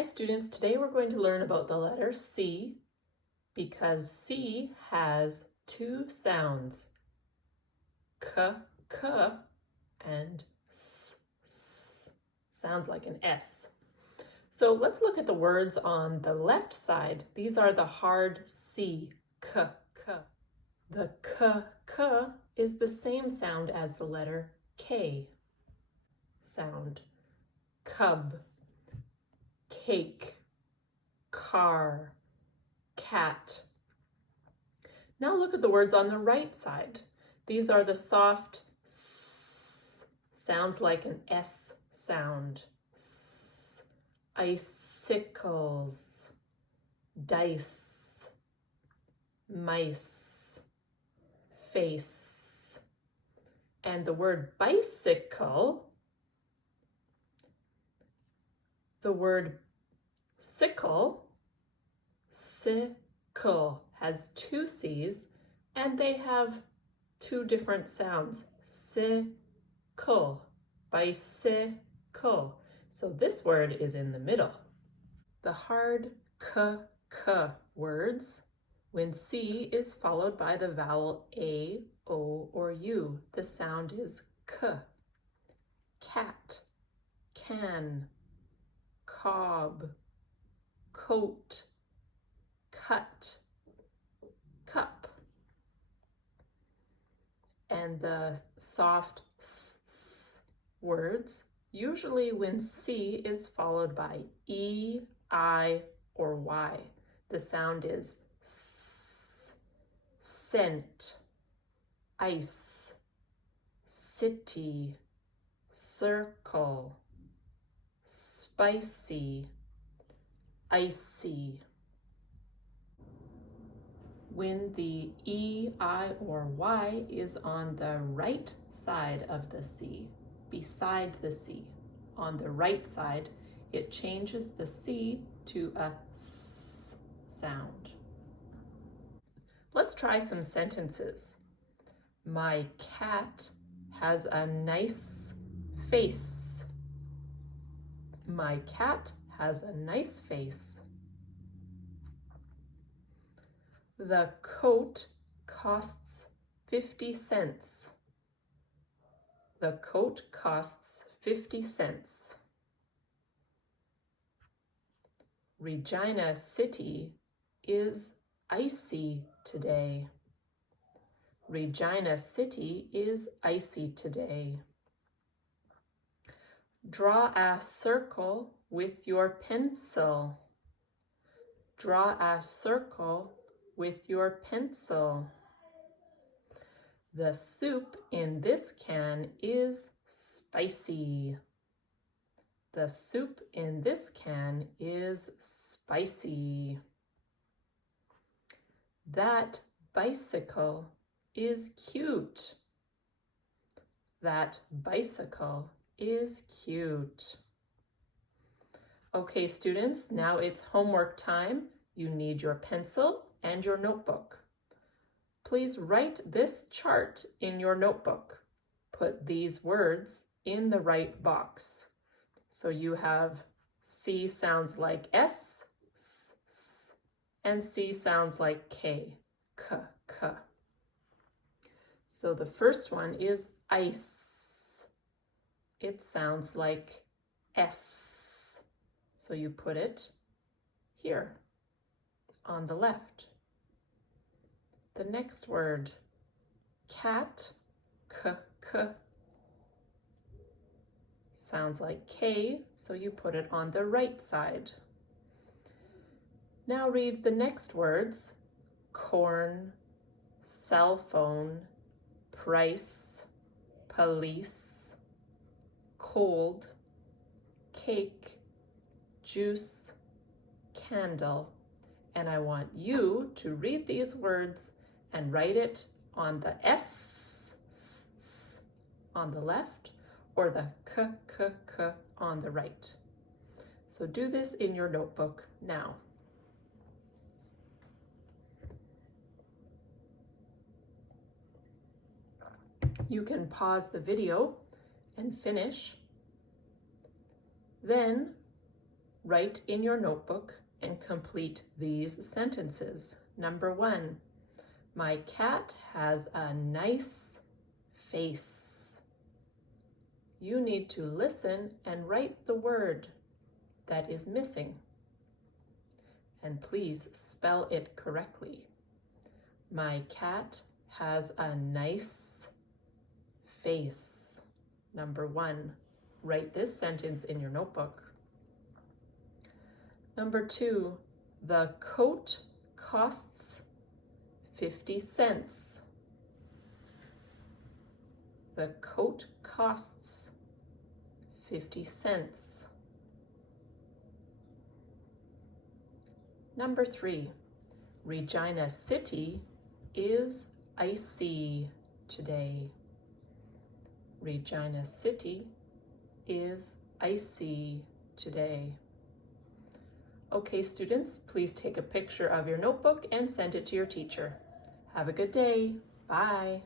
Hi students, today we're going to learn about the letter C because C has two sounds, k, k, and s, s, sounds like an S. So let's look at the words on the left side. These are the hard C, k, k. The k, k is the same sound as the letter K sound. Cub, cake, car, cat. Now look at the words on the right side. These are the soft s, sounds like an S sound. S, icicles, dice, mice, face. And the word bicycle, the word sickle, sickle, has two C's and they have two different sounds. Sickle, bicycle. So this word is in the middle. The hard k, k words, when C is followed by the vowel A, O, or U, the sound is k. Cat, can, cob, coat, cut, cup. And the soft s words, usually when C is followed by E, I, or Y, the sound is s, scent, ice, city, circle, spicy, icy. When the E, I, or Y is on the right side of the C, beside the C, on the right side, it changes the C to a S sound. Let's try some sentences. My cat has a nice face. My cat has a nice face. The coat costs 50 cents. The coat costs 50 cents. Regina City is icy today. Regina City is icy today. Draw a circle with your pencil. Draw a circle with your pencil. The soup in this can is spicy. The soup in this can is spicy. That bicycle is cute. That bicycle is cute. Okay, students, now it's homework time. You need your pencil and your notebook. Please write this chart in your notebook. Put these words in the right box. So you have C sounds like S, S, S, and C sounds like K, K, K. So the first one is ice. It sounds like S. So you put it here on the left. The next word, cat, k, k, sounds like K, so you put it on the right side. Now read the next words, corn, cell phone, price, police, cold, cake, juice, candle. And I want you to read these words and write it on the S on the left or the K, K, K on the right. So do this in your notebook now. You can pause the video and finish. Then Write in your notebook and complete these sentences. Number 1, my cat has a nice face. You need to listen and write the word that is missing. And please spell it correctly. My cat has a nice face. Number 1, write this sentence in your notebook. Number 2, the coat costs 50 cents. The coat costs 50 cents. Number 3, Regina City is icy today. Regina City is icy today. Okay, students, please take a picture of your notebook and send it to your teacher. Have a good day. Bye.